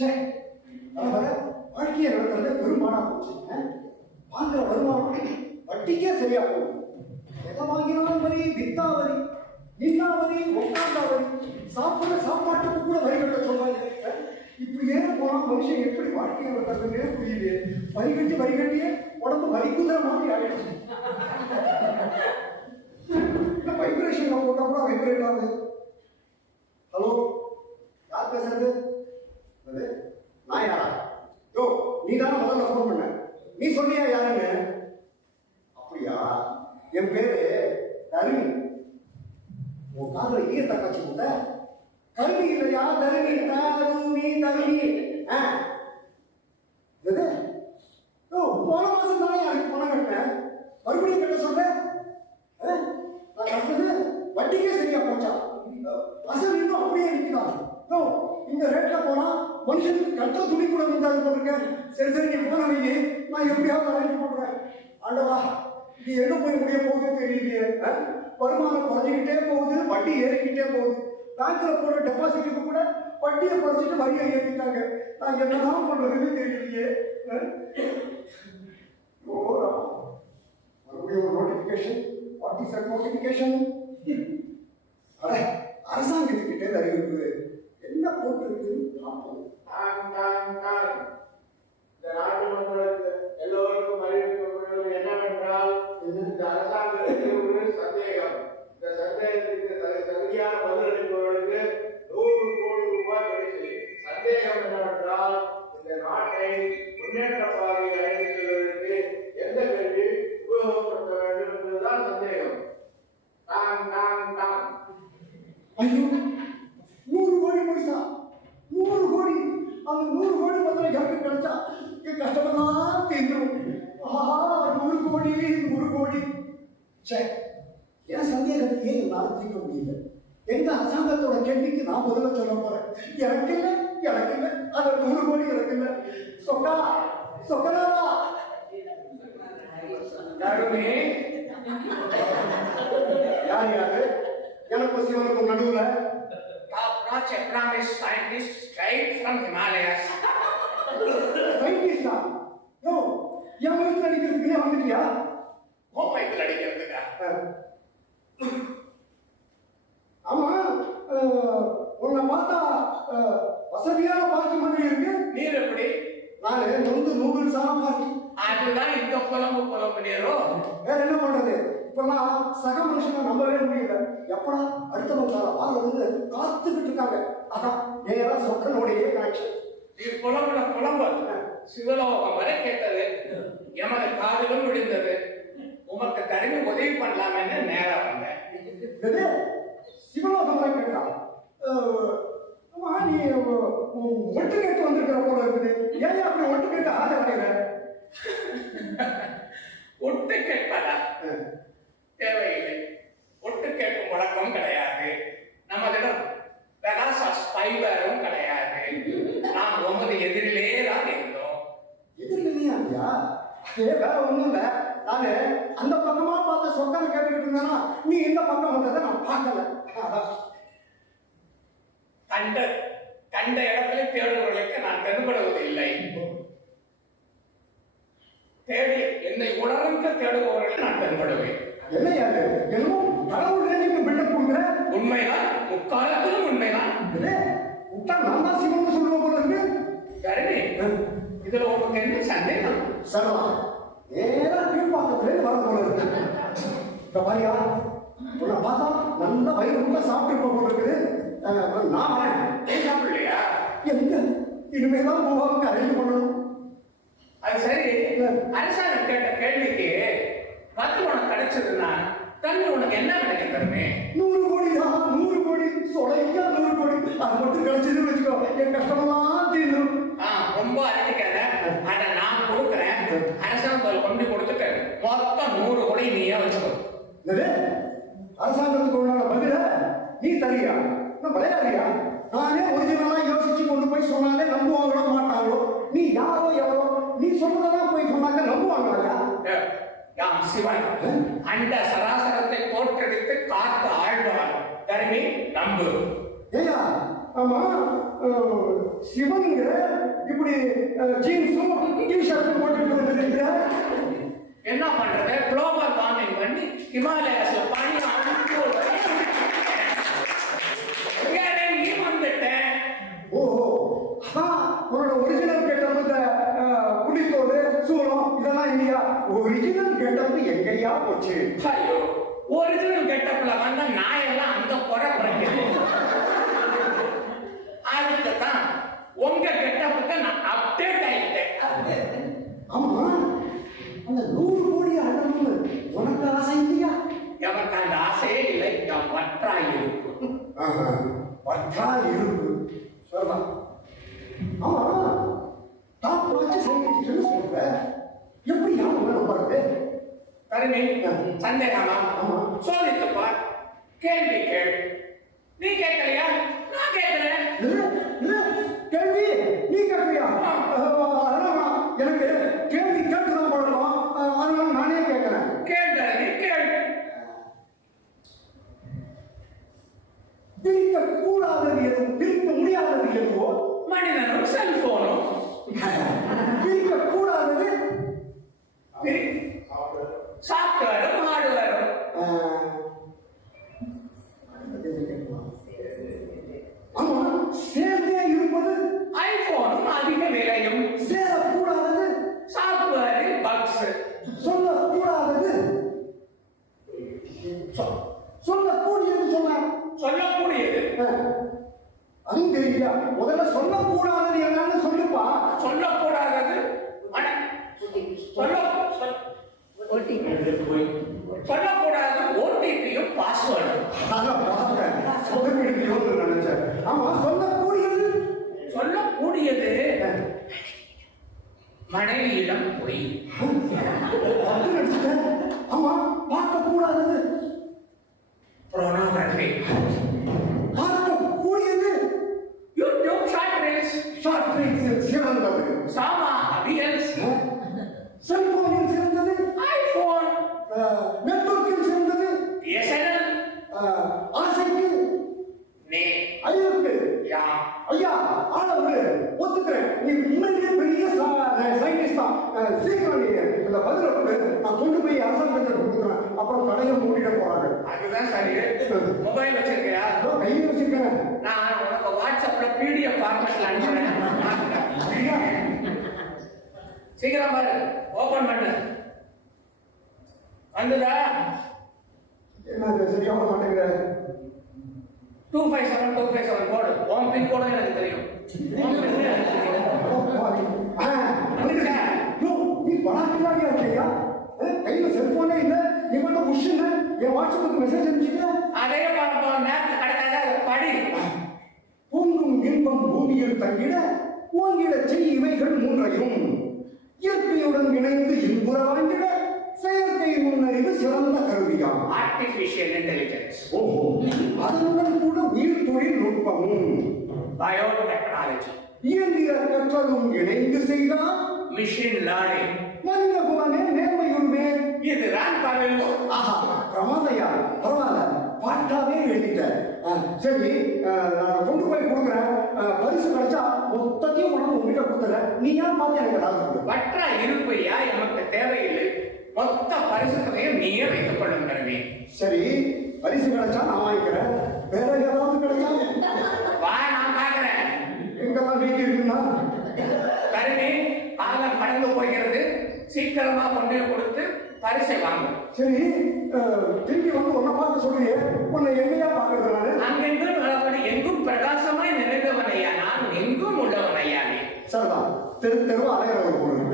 சரி, வாழ்க்கையை நடத்துறது பெருமானா போச்சு. வாங்குற வருமானம் வட்டிக்கே சரியா போகும். எதை வாங்கினாலும் வரி, வித்தா வரி, நின்னா வரி, உட்காந்தா வரி, சாப்பிடுற சாப்பாட்டுக்கு கூட வரி கட்ட சொல்றாங்க. இப்படியே போனா மனுஷன் எப்படி வாழ்க்கையை நடத்துறதுன்னே புரியலையே. வரி கட்டியே உடம்பு வரிக்குதுற மாதிரி ஆயிடுச்சு. வைப்ரேஷன் போட்டா கூட வைப்ரேட் ஆகுது. ஹலோ, யார் பேசுறது? நான் யாரா? யோ, நீ தானே முதல்ல ஃபோன் பண்ண. நீ சொன்னியா யாருன்னு? அப்படியா? என் பேரு தருணி. உன் காதல ஈயத்தை காட்சி போட்ட கல்வி இல்லையா? தருணி தருணி. போன மாசம் தானே எனக்கு பணம் கட்டினேன். மறுபடியும் கட்ட சொல்றேன். நான் கட்டுறது வட்டிக்கே சரியா போச்சா? அசல் இன்னும் அப்படியே நிற்கிறான். இந்த ரேட்ல போனா மனுஷனுக்கு கட்ட துணி கூட இருந்தாலும் போட்டிருக்கேன். சரி நீ போன வைங்க, நான் எப்படியாவது அரேஞ்ச் பண்றேன். ஆண்டவா, நீ எங்க போய் முடிய போகுது தெரியலையே. வருமானம் குறைஞ்சிக்கிட்டே போகுது, வட்டி ஏறிக்கிட்டே போகுது. பேங்க்ல போடுற டெபாசிட்டுக்கு கூட வட்டியை குறைச்சிட்டு வரியை ஏற்றிட்டாங்க. நான் என்னதான் பண்றதுன்னு தெரியலையே. மறுபடியும் ஒரு notification. What is that notification? அரசாங்கத்துக்கிட்டே அறிவிப்பு என்ன போட்டிருக்குன்னு பார்ப்போம். இந்த நாட்டு மக்களுக்கு எல்லோருக்கும் அறிவிக்கப்படுவது என்னவென்றால், இந்த அரசாங்கத்துக்கு ஒரு சந்தேகம். இந்த சந்தேகத்துக்கு தகுதியான பதிலளிப்பவர்களுக்கு 100 கோடி ரூபாய் பரிசு. சந்தேகம் என்னவென்றால், இந்த நாட்டை முன்னேற்ற பாதையில் அழைத்து செல்வதற்கு எந்த கல்வி உபயோகப்படுத்த வேண்டும் என்பதுதான் சந்தேகம். ஐயோ, 100 கோடி பைசா, 100 கோடி. அந்த 100 கோடி பத்திரம் எனக்கு கிடைச்சா என் கஷ்டமெல்லாம் தீர்ந்துடும். 100 கோடி. சே, என் சந்தேகத்தையே என்னால் தீர்க்க முடியல. எங்க அரசாங்கத்தோட கேள்விக்கு நான் முதல்ல சொல்ல போறேன். எனக்கு இல்லை. அந்த 100 கோடி எனக்கு இல்லை. சொக்கனா யாரு? எனக்கு சிவனுக்கு நடுவுல Top-notch economist scientist straight from Himalayas. சயின்டிஸ்டா? யோ, என் வயசுல அடிக்கிறதுக்கு வந்துட்டியா? கோப்பைகள் அடிக்கிறதுக்கா? ஆமா, உன்னை பார்த்தா வசதியான பார்ட்டி மாதிரி இருக்கு. நீர் எப்படி? நானு நூடுல்ஸான பார்ட்டி. அதுதான் இந்த புலம்பு நீரும். வேற என்ன பண்றது? இப்பெல்லாம் சக மனுஷனை நம்பவே முடியல. எப்படா அடுத்தவங்க வாழ்றது காத்துக்கிட்டு இருக்காங்க. அதான் நேரா சொக்கனுடைய கனெக்ஷன். புலம்பு சிவலோகம் வரை கேட்டது, எமது காதிலும் விழுந்தது. உமக்கு தருவி உதவி பண்ணலாம்னு நேரா வந்தேன். சிவலோகம் வரை கேட்டான். நீ ஒட்டு கேட்டு வந்திருக்கிற போல இருக்குது. ஏன் அப்படி ஒட்டு கேட்டு ஆதரவு? ஒட்டு கேட்பதா? தேவையில்லை. ஒட்டு கேட்கும் வழக்கம் கிடையாது. நமதிடம் பிரகாச ஸ்பைவரும் கிடையாது. நாம் உமது எதிரிலே தான் இருந்தோம். எதிரிலையா? வேற ஒண்ணும் இல்ல. நானு அந்த பக்கமா பார்த்த சொக்கனை கேட்டுக்கிட்டு இருந்தேன்னா நீ இந்த பக்கம் வந்ததை நான் பார்க்கல. கண்ட இடத்துல தேடுபவர்களுக்கு நான் தென்படுவதில்லை. தேடி என்னை உணர்ந்து தேடுபவர்களை நான் தென்படுவேன். என்னையா என்னமோ கடவுள் ரேஞ்சுக்கு பில்டப் கொடுக்குற? உண்மைதான், முக்காலத்திலும் உண்மைதான். விட்டா நான் தான் சிவன் சொல்லுவோம் போல இருக்கு. சரி, இதுல உங்களுக்கு என்ன சந்தேகம்? சொல்லலாம். நேரா கீழ்பாக்கத்துல வர போல இருக்கு. இப்ப பாரியா, உன்னை பார்த்தா நல்ல வயிறு உள்ள சாப்பிட்டு போல இருக்குது. நான் வரேன். சாப்பிடலையா? எங்க இனிமேதான் பூவாவுக்கு அரேஞ்ச் பண்ணணும். அது சரி, அரசாங்கம் கேட்ட கேள்விக்கு பதில் உனக்கு கிடைச்சதுன்னா தண்ணி உனக்கு என்ன கிடைக்கிறமே? 100 கோடி சொலையா 100 கோடி. அது மட்டும் கிடைச்சதுன்னு வச்சுக்கோ, என் கஷ்டமெல்லாம் தீர்ந்துடும். ரொம்ப அரட்டிக்காத. அதை நான் கொடுக்குறேன். அரசாங்கத்தில் கொண்டு கொடுத்துட்டு மொத்தம் 100 கோடி நீயே வச்சுக்கோ. அரசாங்கத்துக்கு உண்டான பதில நீ தரியா? விளையாடுறியா? நானே ஒரிஜினலா யோசிச்சு கொண்டு போய் சொன்னாலே நம்புவாங்களோ மாட்டாங்களோ? நீ யாரோ எவரோ நீ சொன்னதான் போய் சொன்னாங்க நம்புவாங்களா? சிவன் அந்த சராசரத்தை தோற்றடித்து காத்து ஆழ்வான். தருமி நம்பு. ஏயா ஆமா சிவனுங்கிற இப்படி ஜீன்ஸும் டிஷர்ட்டும் போட்டுட்டு வந்துருக்கிற என்ன பண்றது? குளோபல் வார்மிங் பண்ணி ஹிமாலயாஸ்ல பனி வந்துட்டேன். ஓஹோ அதான் உன்னோட ஒரிஜினல் கெட்டப் இந்த குடித்தோடு சூளம் இதெல்லாம் இல்லையா? ஒரிஜினல் கெட்டப் எங்கேயா போச்சு? ஐயோ, ஒரிஜினல் கெட்டப்ல வந்த நாயெல்லாம் அந்த குறை குறைக்குது. அதுக்கு தான் உங்க கெட்டப்புக்கு நான் அப்டேட் ஆயிட்டேன். ஆமா அந்த 100 கோடி அடங்கு உனக்கு ஆசை இல்லையா? எனக்கு அந்த ஆசையே இல்லை. நான் வற்றாய் இருக்கும். வற்றாய் இருக்கு சொல்லலாம். ஆமா டாப் வாட்ச் சைக்கிள் சொல்ற எப்படி யாரும் நம்புறது? தருமி சந்தேகமா? சோதித்து பார். கேள்வி கேள். நீ கேட்கலையா? நான் கேட்கிறேன். கேள்வி நீ கேட்கலையா? எனக்கு கேள்வி கேட்டுதான் பழக்கம். அதனால நானே கேட்கிறேன். கேள்வி கேள். பிரிக்க கூடாதது எதுவும் பிரிக்க முடியாதது எதுவோ மனிதனும் செல்போனும். பிரிக்க கூடாதது சாப்ட்வேரும் ஹார்ட்வேரும். ஆமா சேர்ந்தே இருப்பது ஐபோனும் அதிக விலையும். சேரக்கூடாதது சாப்ட்வேரில் பக்ஸ். சொல்லக்கூடாதது சொல்லக்கூடியது சொன்ன சொல்லக்கூடியது அதுவும் தெரியல. முதல்ல சொல்லக்கூடாதது என்னன்னு சொல்லுப்பா. சொல்லக்கூடாதது சொல்லக்கூடாது ஓடிபியும் பாஸ்வேர்டும். நினைச்சேன். ஆமா சொல்லக்கூடியது சொல்லக்கூடியது மனைவியிடம் பொய். ஆமா பார்க்க கூடாதது pornography. பார்க்கக்கூடியது YouTube short reels. Short reels சிறந்தது. சாமா ரீல்ஸ். செல்போனில் சிறந்தது ஐபோன். நெட்வொர்க்கில் சிறந்தது எஸ்என்எல். ஆசைக்கு நே ஐயருக்கு யா ஐயா ஆளவு ஒத்துக்கிறேன். நீ உண்மையிலேயே பெரிய சயின்டிஸ்ட் தான். சீக்கிரம் நீங்க இந்த பதில நான் கொண்டு போய் அரசாங்கத்தில் கொடுக்குறேன். அப்புறம் கடையை மூடிட போறாங்க. அதுதான் சரி. மொபைல் வச்சிருக்கியா? கையில் வச்சிருக்கேன். நான் உனக்கு வாட்ஸ்அப்ல பிடிஎஃப் ஃபார்மேட்ல அனுப்புறேன். சீக்கிரம் பாரு. ஓபன் பண்ணு. வந்துதா? என்ன சரியா மாட்டேங்கிற? 257 போடு. உன் பின் கோடு எனக்கு தெரியும். நீ பணாக்கிலாடியா இருக்கியா? கையில செல்போனே இல்ல. நீ மட்டும் புஷ்ஷுன்னு என் வாட்ஸ்அப்புக்கு மெசேஜ் அனுப்பிச்சிட்ட. அதே பார்ப்போம். நேரத்து கிடைக்காத படி. பொங்கும் இன்பம் பூமியில் தங்கிட ஓங்கிட செய் இவைகள் மூன்றையும் இயற்கையுடன் இணைந்து இன்புற வாழ்ந்திட செயற்கை நுண்ணறிவு சிறந்த கருவியாம். Artificial intelligence. ஓஹோ, அதனுடன் கூட உயிர் தொழில் நுட்பமும் பயோடெக்னாலஜி. இயந்திர கற்றலும் இணைந்து செய்தால் மிஷின் லேர்னிங். மனித குணமே நேர்மையுமே. இதுதான் தமிழ். ஆஹா பிரமாதையா, பரவாயில்ல, பாட்டாவே எழுதிட்டேன். சரி, நான் கொண்டு போய் கொடுக்குறேன். பரிசு கிடைச்சா மொத்தத்தையும் உனக்கு உங்ககிட்ட கொடுத்துறேன். நீ ஏன் பார்த்து எனக்கு ஏதாவது மற்ற இருப்பையா எமக்கு தேவையில்லை. மொத்த பரிசுகளையும் நீயே வைத்துக் கொள்ளும் தருவி. சரி, பரிசு கிடைச்சா நான் வாங்கிக்கிறேன். வேற ஏதாவது கிடைச்சா வா, நான் பார்க்கிறேன். எங்கெல்லாம் வீட்டு இருக்குன்னா தருவி. காலம் கடந்து போகிறது. சீக்கிரமா கொண்டு கொடுத்து பரிசை வாங்கும். சரி, திரும்பி வந்து உன்னை பார்க்க சொல்றியே, உன்னை எங்கேயா பார்க்கறது? நானு அங்கெங்கும் உள்ளவன் எங்கும் பிரகாசமாய் நிறைந்தவன் ஐயா. நான் எங்கும் உள்ளவன் ஐயா. சரிதான், தெரு தெருவா அலையிறவர் போடுங்க.